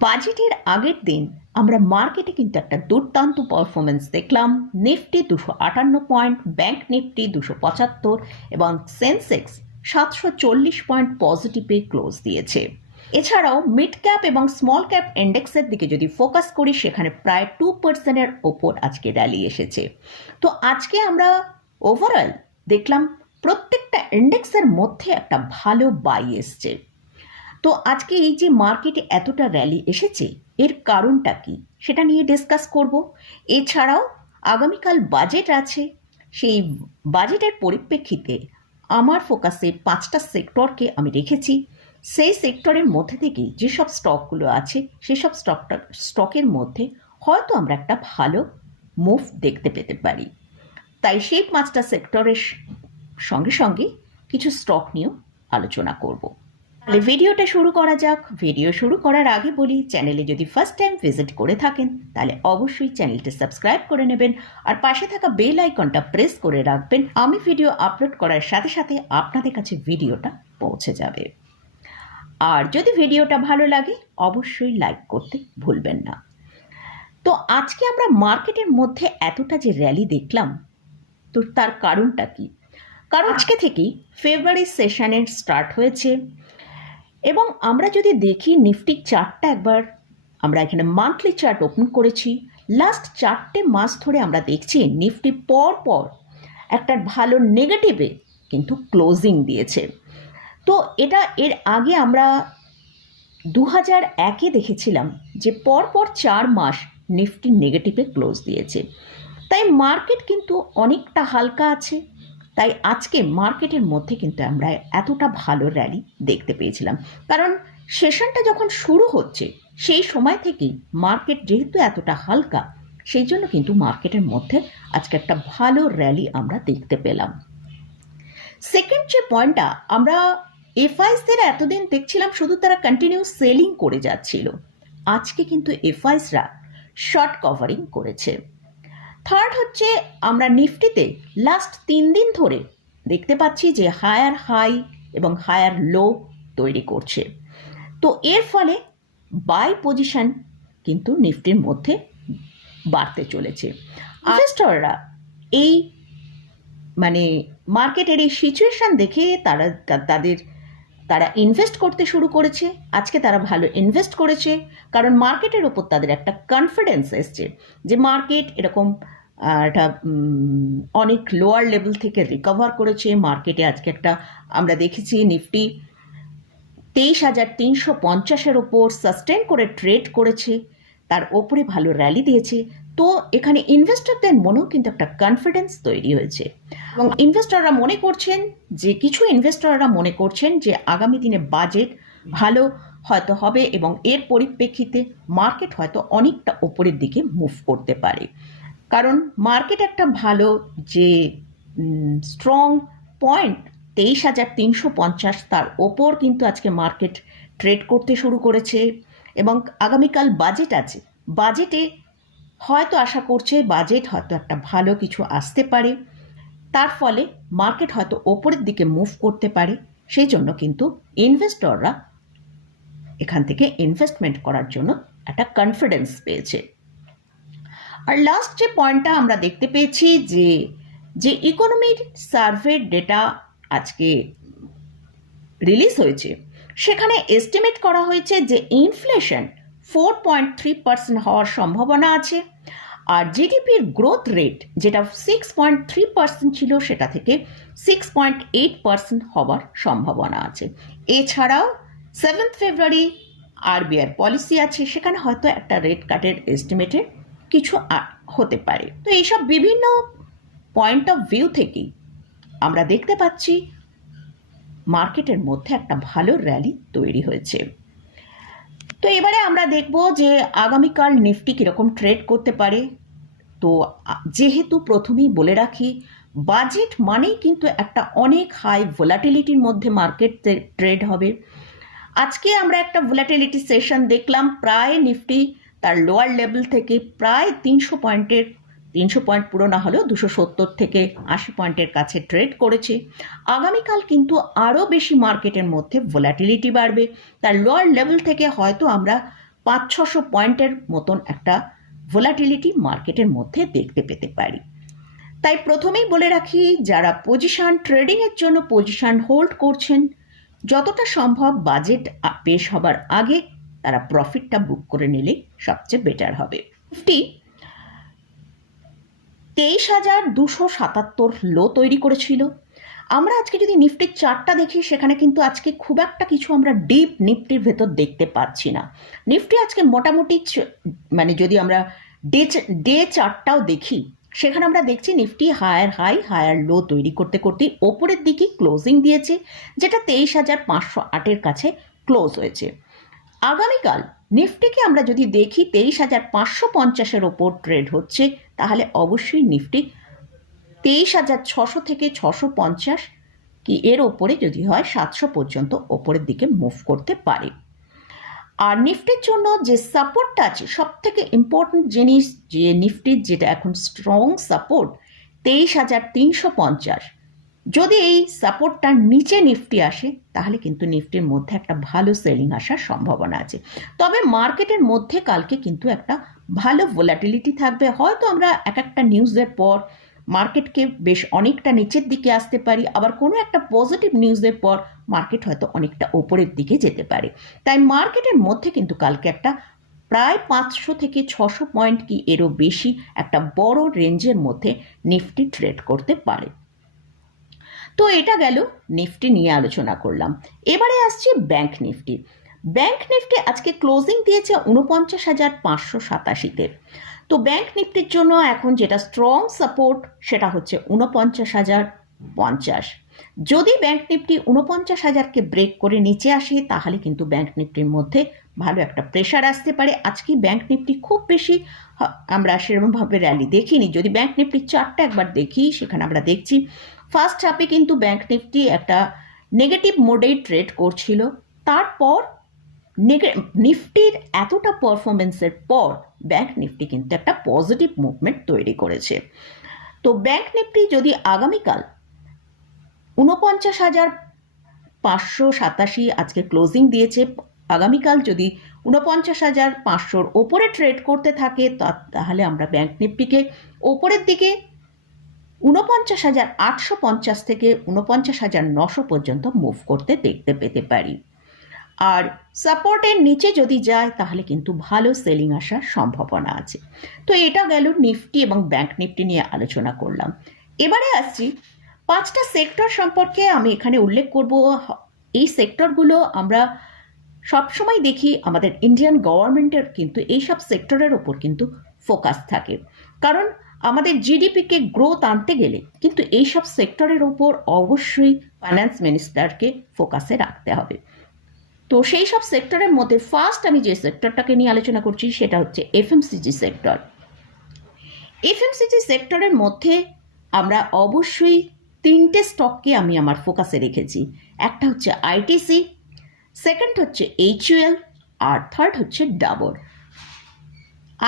বাজেটের আগের দিন আমরা মার্কেটে কিন্তু একটা দুর্দান্ত পারফরমেন্স দেখলাম। নিফটি দুশো আটান্ন পয়েন্ট, ব্যাংক নিফটি দুশো পঁচাত্তর এবং সেন্সেক্স সাতশো চল্লিশ পয়েন্ট পজিটিভে ক্লোজ দিয়েছে। এছাড়াও মিড ক্যাপ এবং স্মল ক্যাপ ইন্ডেক্সের দিকে যদি ফোকাস করি, সেখানে প্রায় টু পার্সেন্টের ওপর আজকে র্যালি এসেছে। তো আজকে আমরা ওভারঅল দেখলাম প্রত্যেকটা ইন্ডেক্সের মধ্যে একটা ভালো বাই এসছে। তো আজকে এই যে মার্কেটে এতটা র্যালি এসেছে, এর কারণটা কি? সেটা নিয়ে ডিসকাস করব। এছাড়াও আগামীকাল বাজেট আছে। সেই বাজেটের পরিপ্রেক্ষিতে আমার ফোকাসে পাঁচটা সেক্টরকে আমি রেখেছি। সেই সেক্টরের মধ্যে থেকে যেসব স্টকগুলো আছে, সেসব স্টকটা স্টকের মধ্যে হয়তো আমরা একটা ভালো মুভ দেখতে পেতে পারি। তাই সেই পাঁচটা সেক্টরের সঙ্গে সঙ্গে কিছু স্টক নিয়েও আলোচনা করব। তাহলে ভিডিওটা শুরু করা যাক। ভিডিও শুরু করার আগে বলি চ্যানেলে যদি ফার্স্ট টাইম ভিজিট করে থাকেন তাহলে অবশ্যই চ্যানেলটি সাবস্ক্রাইব করে নেবেন আর পাশে থাকা বেল আইকনটা প্রেস করে রাখবেন। আমি ভিডিও আপলোড করার সাথে সাথে আপনাদের কাছে ভিডিওটা পৌঁছে যাবে। আর যদি ভিডিওটা ভালো লাগে অবশ্যই লাইক করতে ভুলবেন না। তো আজকে আমরা মার্কেটের মধ্যে এতটা যে র্যালি দেখলাম তো তার কারণটা কি? কারণ আজকে থেকেই ফেব্রুয়ারি সেশনের স্টার্ট হয়েছে। এবং আমরা যদি দেখি নিফটি চার্টটা একবার, আমরা এখানে মান্থলি চার্ট ওপেন করেছি। লাস্ট চারটে মাস ধরে আমরা দেখছি নিফটি পর পর একটা ভালো নেগেটিভে কিন্তু ক্লোজিং দিয়েছে। তো এটা এর আগে আমরা দু হাজার একে দেখেছিলাম যে পর পর চার মাস নিফটি নেগেটিভে ক্লোজ দিয়েছে। তাই মার্কেট কিন্তু অনেকটা হালকা আছে। তাই আজকে মার্কেটের মধ্যে কিন্তু আমরা এতটা ভালো র্যালি দেখতে পেয়েছিলাম। কারণ সেশনটা যখন শুরু হচ্ছে, সেই সময় থেকেই মার্কেট যেহেতু এতটা হালকা, সেই জন্য কিন্তু মার্কেটের মধ্যে আজকে একটা ভালো র্যালি আমরা দেখতে পেলাম। সেকেন্ড যে পয়েন্টটা আমরা এফআইসদের এতদিন দেখছিলাম শুধু তারা কন্টিনিউ সেলিং করে যাচ্ছিল। আজকে কিন্তু এফআইসরা শর্ট কভারিং করেছে। থার্ড হচ্ছে আমরা নিফটিতে লাস্ট তিন দিন ধরে দেখতে পাচ্ছি যে হায়ার হাই এবং হায়ার লো তৈরি করছে। তো এর ফলে বাই পজিশন কিন্তু নিফটির মধ্যে বাড়তে চলেছে। ইনভেস্টররা এই মানে মার্কেটের এই সিচুয়েশান দেখে তারা তাদের তারা ইনভেস্ট করতে শুরু করেছে। আজকে তারা ভালো ইনভেস্ট করেছে। কারণ মার্কেটের ওপর তাদের একটা কনফিডেন্স এসছে যে মার্কেট এরকম একটা অনেক লোয়ার লেভেল থেকে রিকভার করেছে। মার্কেটে আজকে একটা, আমরা দেখেছি নিফটি তেইশ হাজার তিনশো পঞ্চাশের ওপর সাস্টেন করে ট্রেড করেছে। তার ওপরে ভালো র্যালি দিয়েছে। তো এখানে ইনভেস্টরদের মনেও কিন্তু একটা কনফিডেন্স তৈরি হয়েছে। এবং ইনভেস্টররা মনে করছেন যে, কিছু ইনভেস্টররা মনে করছেন যে, আগামী দিনে বাজেট ভালো হয়তো হবে এবং এর পরিপ্রেক্ষিতে মার্কেট হয়তো অনেকটা ওপরের দিকে মুভ করতে পারে। কারণ মার্কেট একটা ভালো যে স্ট্রং পয়েন্ট তেইশ হাজার তিনশো পঞ্চাশ তার ওপর কিন্তু আজকে মার্কেট ট্রেড করতে শুরু করেছে এবং আগামীকাল বাজেট আছে। বাজেটে হয়তো আশা করছে বাজেট হয়তো একটা ভালো কিছু আসতে পারে। তার ফলে মার্কেট হয়তো ওপরের দিকে মুভ করতে পারে। সেই জন্য কিন্তু ইনভেস্টররা এখান থেকে ইনভেস্টমেন্ট করার জন্য একটা কনফিডেন্স পেয়েছে। আর লাস্ট যে পয়েন্টটা আমরা দেখতে পেয়েছি যে যে ইকোনমির সার্ভে ডেটা আজকে রিলিজ হয়েছে, সেখানে এস্টিমেট করা হয়েছে যে inflation four point three percent হওয়ার সম্ভাবনা আছে। আর জিডিপির গ্রোথ রেট যেটা সিক্স পয়েন্ট থ্রি পার্সেন্ট ছিল, সেটা থেকে সিক্স পয়েন্ট এইট পার্সেন্ট হওয়ার সম্ভাবনা আছে। এছাড়াও সেভেন্থ ফেব্রুয়ারি আরবিআর পলিসি আছে, সেখানে হয়তো একটা রেট কাটের এস্টিমেটের কিছু হতে পারে। তো এইসব বিভিন্ন পয়েন্ট অফ ভিউ থেকেই আমরা দেখতে পাচ্ছি মার্কেটের মধ্যে একটা ভালো র্যালি তৈরি হয়েছে। তো এবারে আমরা দেখব যে আগামীকাল নিফটি কীরকম ট্রেড করতে পারে তো যেহেতু প্রথমেই বলে রাখি, বাজেট মানেই কিন্তু একটা অনেক হাই ভোলাটিলিটির মধ্যে মার্কেট ট্রেড হবে। আজকে আমরা একটা ভোলাটিলিটি সেশন দেখলাম, প্রায় নিফটি তার লোয়ার লেভেল থেকে প্রায় তিনশো পয়েন্টের, তিনশো পয়েন্ট পুরো না হলেও দুশো সত্তর থেকে আশি পয়েন্টের কাছে ট্রেড করেছে। আগামীকাল কিন্তু আরও বেশি মার্কেটের মধ্যে ভোলাটিলিটি বাড়বে। তার লোয়ার লেভেল থেকে হয়তো আমরা পাঁচ ছশো পয়েন্টের মতন একটা ভোলাটিলিটি মার্কেটের মধ্যে দেখতে পেতে পারি। তাই প্রথমেই বলে রাখি, যারা পজিশন ট্রেডিংয়ের জন্য পজিশন হোল্ড করছেন, যতটা সম্ভব বাজেট পেশ হবার আগে তারা প্রফিটটা বুক করে নিলে সবচেয়ে বেটার হবে। নিফটি তেইশ হাজার দুশো সাতাত্তর লো তৈরি করেছিল। আমরা আজকে যদি নিফটির চারটা দেখি, সেখানে কিন্তু আজকে খুব একটা কিছু আমরা ডিপ নিফটির ভেতর দেখতে পাচ্ছি না। নিফটি আজকে মোটামুটি মানে যদি আমরা ডে ডে চারটাও দেখি, সেখানে আমরা দেখছি Nifty higher high, higher low তৈরি করতে করতে ওপরের দিকে ক্লোজিং দিয়েছে, যেটা তেইশ হাজার পাঁচশো আটের কাছে ক্লোজ হয়েছে। আগামীকাল নিফটিকে আমরা যদি দেখি, তেইশ হাজার পাঁচশো পঞ্চাশের ওপর ট্রেড হচ্ছে, তাহলে অবশ্যই নিফটি তেইশ হাজার ছশো থেকে ছশো পঞ্চাশ কি এর ওপরে যদি হয় সাতশো পর্যন্ত ওপরের দিকে মুভ করতে পারে। আর নিফটির জন্য যে সাপোর্টটা আছে সব থেকে ইম্পর্টেন্ট জিনিস যে নিফটির যেটা এখন স্ট্রং সাপোর্ট তেইশ হাজার তিনশো পঞ্চাশ। যদি এই সাপোর্টটার নিচে নিফটি আসে, তাহলে কিন্তু নিফটির মধ্যে একটা ভালো সেলিং আসার সম্ভাবনা আছে। তবে মার্কেটের মধ্যে কালকে কিন্তু একটা ভালো ভোলাটিলিটি থাকবে। হয়তো আমরা এক একটা নিউজের পর মার্কেটকে বেশ অনেকটা নিচের দিকে আসতে পারি, আবার কোনো একটা পজিটিভ নিউজের পর মার্কেট হয়তো অনেকটা ওপরের দিকে যেতে পারে। তাই মার্কেটের মধ্যে কিন্তু কালকে একটা প্রায় পাঁচশো থেকে ছশো পয়েন্ট কি এরও বেশি একটা বড় রেঞ্জের মধ্যে নিফটি ট্রেড করতে পারে। তো এটা গেল নিফটি নিয়ে আলোচনা করলাম। এবারে আসছে ব্যাংক নিফটি ব্যাংক নিফটি আজকে ক্লোজিং দিয়েছে উনপঞ্চাশ হাজার পাঁচশো সাতাশিতে। তো ব্যাংক নিফটির জন্য এখন যেটা স্ট্রং সাপোর্ট সেটা হচ্ছে উনপঞ্চাশ হাজার পঞ্চাশ। যদি ব্যাংক নিফটি উনপঞ্চাশ হাজারকে ব্রেক করে নিচে আসে, তাহলে কিন্তু ব্যাংক নিফটির মধ্যে ভালো একটা প্রেশার আসতে পারে। আজকে ব্যাংক নিফটি খুব বেশি আমরা সেরকমভাবে র্যালি দেখিনি। যদি ব্যাংক নিফটির চারটা একবার দেখি, সেখানে আমরা দেখছি ফার্স্ট হাফে কিন্তু ব্যাংক নিফটি একটা নেগেটিভ মোডেই ট্রেড করছিল। তারপর নিফটির এতটা পারফরমেন্সের পর ব্যাংক নিফটি কিন্তু একটা পজিটিভ মুভমেন্ট তৈরি করেছে। তো ব্যাংক নিফটি যদি আগামীকাল ঊনপঞ্চাশ হাজার পাঁচশো সাতাশি আজকে ক্লোজিং দিয়েছে, আগামীকাল যদি উনপঞ্চাশ হাজার পাঁচশোর ওপরে ট্রেড করতে থাকে তাহলে আমরা ব্যাংক নিফটিকে ওপরের দিকে ঊনপঞ্চাশ হাজার আটশো পঞ্চাশ থেকে উনপঞ্চাশ হাজার নশো পর্যন্ত মুভ করতে দেখতে পেতে পারি। আর সাপোর্টের নিচে যদি যায়, তাহলে কিন্তু ভালো সেলিং আসার সম্ভাবনা আছে। তো এটা গেল নিফটি এবং ব্যাংক নিফটি নিয়ে আলোচনা করলাম। এবারে আসছি, পাঁচটা সেক্টর সম্পর্কে আমি এখানে উল্লেখ করব। এই সেক্টরগুলো আমরা সবসময় দেখি, আমাদের ইন্ডিয়ান গভর্নমেন্টের কিন্তু এইসব সেক্টরের ওপর কিন্তু ফোকাস থাকে। কারণ আমাদের জিডিপিকে গ্রোথ আনতে গেলে কিন্তু এইসব সেক্টরের ওপর অবশ্যই ফাইন্যান্স মিনিস্টারকে ফোকাসে রাখতে হবে। তো সেই সব সেক্টরের মধ্যে ফার্স্ট আমি যে সেক্টরটাকে নিয়ে আলোচনা করছি সেটা হচ্ছে এফএমসিজি সেক্টর এফএমসিজি সেক্টরের মধ্যে আমরা অবশ্যই তিনটে স্টককে আমি আমার ফোকাসে রেখেছি। একটা হচ্ছে আইটিসি সেকেন্ড হচ্ছে এইচইউএল আর থার্ড হচ্ছে ডাবর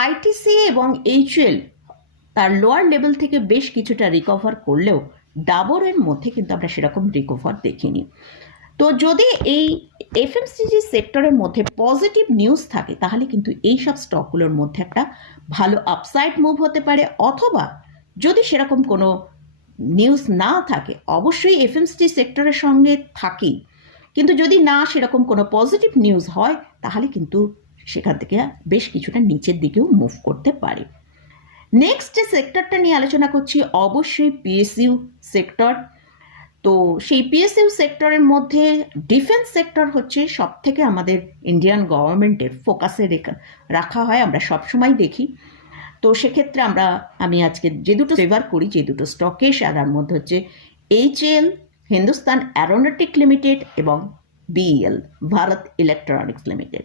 আইটিসি এবং এইচইউএল তার লোয়ার লেভেল থেকে বেশ কিছুটা রিকভার করলেও ডাবরের মধ্যে কিন্তু আমরা সেরকম রিকভার দেখিনি। তো যদি এই এফএমসিজি সেক্টরের মধ্যে পজিটিভ নিউজ থাকে, তাহলে কিন্তু এই সব স্টকগুলোর মধ্যে একটা ভালো আপসাইড মুভ হতে পারে। অথবা যদি সেরকম কোনো নিউজ না থাকে, অবশ্যই এফএমসিজি সেক্টরের সঙ্গে থাকি। কিন্তু যদি না সেরকম কোনো পজিটিভ নিউজ হয়, তাহলে কিন্তু সেখান থেকে বেশ কিছুটা নিচের দিকেও মুভ করতে পারে। নেক্সট যে সেক্টরটা নিয়ে আলোচনা করছি, অবশ্যই পিএসইউ সেক্টর তো সেই পিএসইউ সেক্টরের মধ্যে ডিফেন্স সেক্টর হচ্ছে সব থেকে আমাদের ইন্ডিয়ান গভর্নমেন্টের ফোকাসে রেখা হয়, আমরা সবসময় দেখি। তো সেক্ষেত্রে আমরা, আমি আজকে যে দুটো ফেভার করি, যে দুটো স্টকে তার মধ্যে হচ্ছে এইচএল হিন্দুস্তান অ্যারোনটিক লিমিটেড এবং বিএল ভারত ইলেকট্রনিক্স লিমিটেড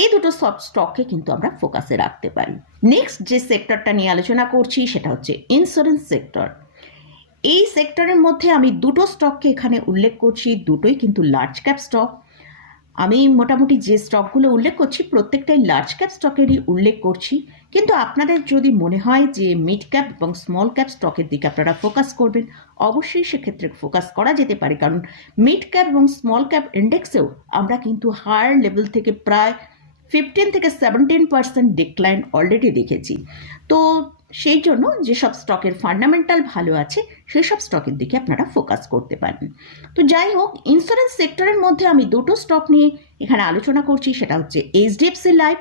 এই দুটো সব স্টককে কিন্তু আমরা ফোকাসে রাখতে পারি। নেক্সট যে সেক্টরটা নিয়ে আলোচনা করছি, সেটা হচ্ছে ইন্স্যুরেন্স সেক্টর এই সেক্টরের মধ্যে আমি দুটো স্টককে এখানে উল্লেখ করছি, দুটোই কিন্তু লার্জ ক্যাপ স্টক আমি মোটামুটি যে স্টকগুলো উল্লেখ করছি, প্রত্যেকটাই লার্জ ক্যাপ স্টকেরই উল্লেখ করছি। কিন্তু আপনাদের যদি মনে হয় যে মিড ক্যাপ এবং স্মল ক্যাপ স্টকের দিকে আপনারা ফোকাস করবেন, অবশ্যই সেক্ষেত্রে ফোকাস করা যেতে পারে। কারণ মিড ক্যাপ এবং স্মল ক্যাপ ইন্ডেক্সেও আমরা কিন্তু হায়ার লেভেল থেকে প্রায় ফিফটিন থেকে সেভেন্টিন পার্সেন্ট ডিক্লাইন অলরেডি দেখেছি। তো সেই জন্য যেসব স্টকের ফান্ডামেন্টাল ভালো আছে, সেসব স্টকের দিকে আপনারা ফোকাস করতে পারেন। তো যাই হোক ইন্স্যুরেন্স সেক্টরের মধ্যে আমি দুটো স্টক নিয়ে এখানে আলোচনা করছি, সেটা হচ্ছে এইচডিএফসি লাইফ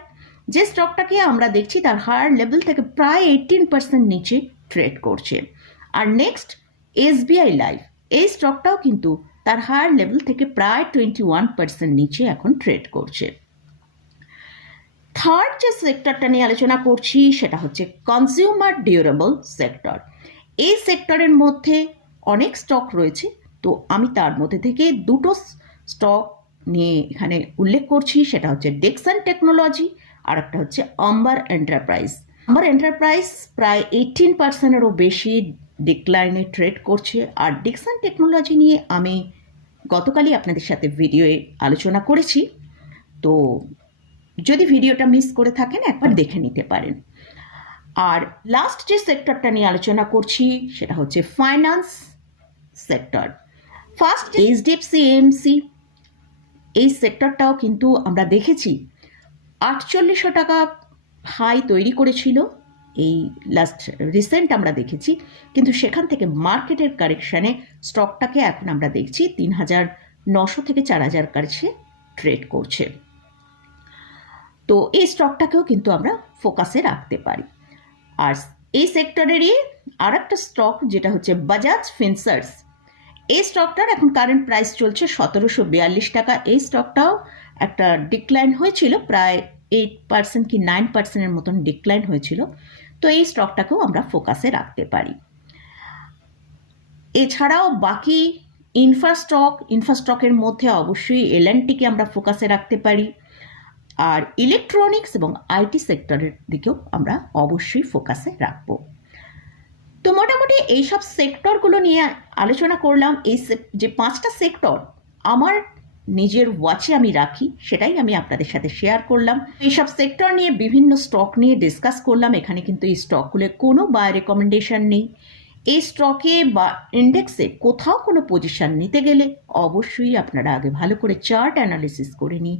যে স্টকটাকে আমরা দেখছি, তার হায়ার লেভেল থেকে প্রায় এইটিন পার্সেন্ট নিচে ট্রেড করছে। আর নেক্সট এসবিআই লাইফ এই স্টকটাও কিন্তু তার হায়ার লেভেল থেকে প্রায় টোয়েন্টি ওয়ান পার্সেন্ট নিচে এখন ট্রেড করছে। থার্ড যে সেক্টরটা নিয়ে আলোচনা করছি, সেটা হচ্ছে কনজিউমার ডিউরেবল সেক্টর এই সেক্টরের মধ্যে অনেক স্টক রয়েছে, তো আমি তার মধ্যে থেকে দুটো স্টক নিয়ে এখানে উল্লেখ করছি, সেটা হচ্ছে ডেক্সন টেকনোলজি আর একটা হচ্ছে আম্বার এন্টারপ্রাইজ আম্বার এন্টারপ্রাইজ প্রায় এইটিন পার্সেন্টেরও বেশি ডিক্লাইনে ট্রেড করছে, আর ডিকসন টেকনোলজি নিয়ে আমি গতকালই আপনাদের সাথে ভিডিওয়ে আলোচনা করেছি, তো যদি ভিডিওটা মিস করে থাকেন, একবার দেখে নিতে পারেন। আর লাস্ট যে সেক্টরটা নিয়ে আলোচনা করছি, সেটা হচ্ছে finance sector first HDFC AMC এই সেক্টরটাও কিন্তু আমরা দেখেছি, আটচল্লিশশো টাকা হাই তৈরি করেছিল। এই লাস্ট রিসেন্ট আমরা দেখেছি, কিন্তু সেখান থেকে মার্কেটের কারেকশানে স্টকটাকে এখন আমরা দেখছি তিন হাজার নশো থেকে চার হাজার কাছে ট্রেড করছে। তো এই স্টকটাকেও কিন্তু আমরা ফোকাসে রাখতে পারি। আর এই সেক্টরেরই আর একটা স্টক যেটা হচ্ছে বাজাজ ফিনসার্স এই স্টকটার এখন কারেন্ট প্রাইস চলছে সতেরোশো বিয়াল্লিশ টাকা। এই স্টকটাও একটা ডিক্লাইন হয়েছিল, প্রায় এইট পার্সেন্ট কি নাইন পার্সেন্টের মতন ডিক্লাইন হয়েছিল। তো এই স্টকটাকেও আমরা ফোকাসে রাখতে পারি। এছাড়াও বাকি ইনফ্রাস্টক ইনফ্রাস্টকের মধ্যে অবশ্যই এলএনটিকে আমরা ফোকাসে রাখতে পারি। আর ইলেকট্রনিক্স এবং আইটি সেক্টরের দিকেও আমরা অবশ্যই ফোকাসে রাখব। তো মোটামুটি এইসব সেক্টরগুলো নিয়ে আলোচনা করলাম। এই যে পাঁচটা সেক্টর আমার নিজের ওয়াচে আমি রাখি, সেটাই আমি আপনাদের সাথে শেয়ার করলাম। এইসব সেক্টর নিয়ে বিভিন্ন স্টক নিয়ে ডিসকাস করলাম। এখানে কিন্তু এই স্টকগুলো কোনো বাই রেকমেন্ডেশন নেই। এই স্টকে বা ইন্ডেক্সে কোথাও কোনো পজিশন নিতে গেলে অবশ্যই আপনারা আগে ভালো করে চার্ট অ্যানালিসিস করে নিয়ে